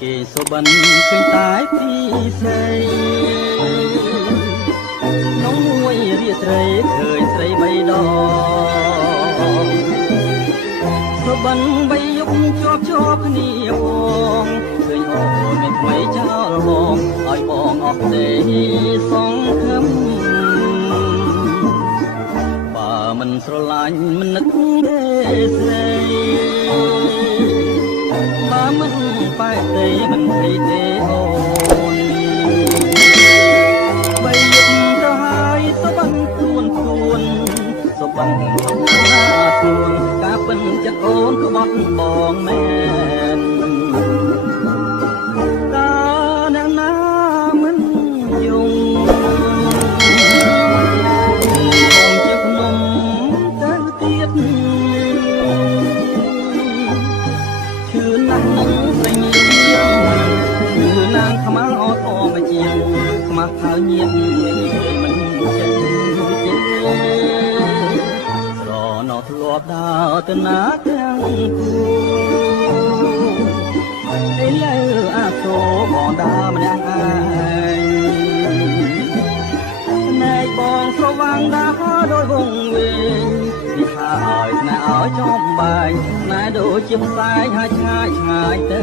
គេសុបិនឃើញតែពីស្រីនំមួយរាត្រីឃើញស្រីបីដងសុបិនបីយប់ជាប់គ្នាបងឃើញអូនមានថ្មីចោលបងឲ្យបងអស់ទេសង្ឃឹមបើមិនស្រឡាញ់មិននឹកទេស្រីបើមិនបែកទេមិនភ័យទេអូនបីយប់ទៅហើយសុបិនខ្លួនសុបិនថាខ្លួនការពិនចិត្តអូនក៏បត់បងមែនតាអ្នកណាមិនយំជាភ្នំទៅទៀតឈឺណាស់នឹងស្រីញៀនឈឺណាស់ខ្មៅអត់អមជាងខ្មាស់ខៅញៀនមិនចេះទេស្រណោះធ្លាប់ដើរទៅណាទាំងគូឥឡូវអាសូរបងដើរម្នាក់ឯងណែបងស្រវាំងដើរដោយវងវែងនេះថាឲ្យស្នេហ៍ឲ្យចំបែងណែដូចជាផ្សែងហើយឆ្ងាយទៅ